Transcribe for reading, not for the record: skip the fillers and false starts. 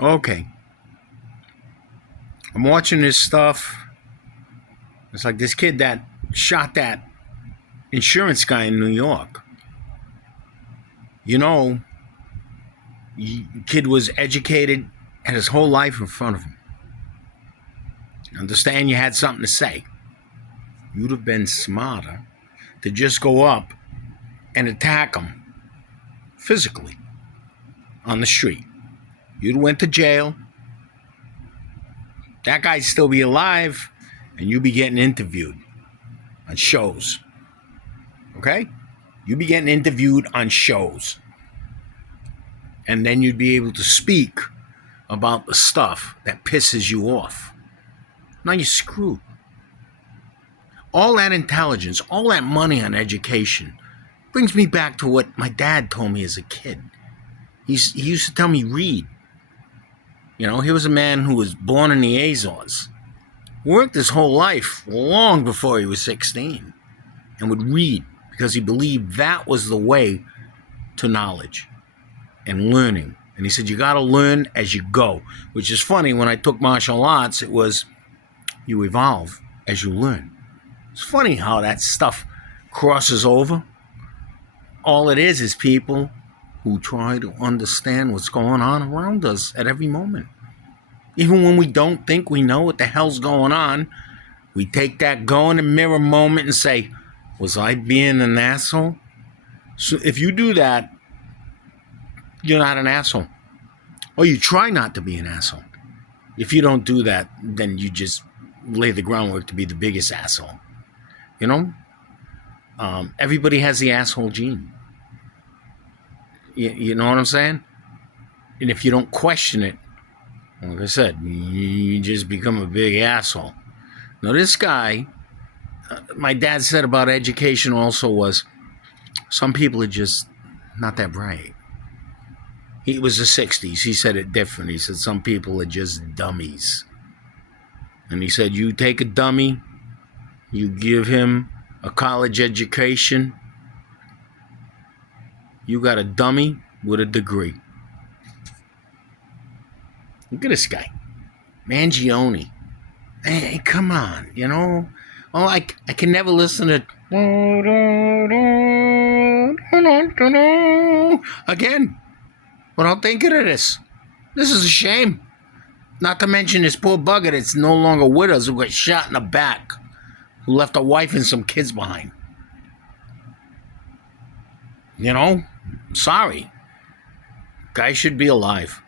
Okay. I'm watching this stuff. It's like this kid that shot that insurance guy in New York. You know, kid was educated, had his whole life in front of him. Understand you had something to say. You'd have been smarter to just go up and attack him physically on the street. You'd went to jail. That guy'd still be alive, and you'd be getting interviewed on shows. Okay? You'd be getting interviewed on shows. And then you'd be able to speak about the stuff that pisses you off. Now you're screwed. All that intelligence, all that money on education brings me back to what my dad told me as a kid. He used to tell me, read. You know, he was a man who was born in the Azores, worked his whole life long before he was 16, and would read because he believed that was the way to knowledge and learning. And he said, you got to learn as you go, which is funny. When I took martial arts, it was you evolve as you learn. It's funny how that stuff crosses over. All it is people who try to understand what's going on around us at every moment. Even when we don't think we know what the hell's going on, we take that go in the mirror moment and say, was I being an asshole? So if you do that, you're not an asshole. Or you try not to be an asshole. If you don't do that, then you just lay the groundwork to be the biggest asshole. You know? Everybody has the asshole gene. You know what I'm saying? And if you don't question it, like I said, you just become a big asshole. Now this guy, my dad said about education also was, some people are just not that bright. It was the 60s. He said it different. He said some people are just dummies. And he said, you take a dummy, you give him a college education, you got a dummy with a degree. Look at this guy. Mangione. Hey, come on, you know? Oh, I can never listen to again. But I'll think of this. This is a shame. Not to mention this poor bugger that's no longer with us, who got shot in the back, who left a wife and some kids behind. You know? Sorry. Guy should be alive.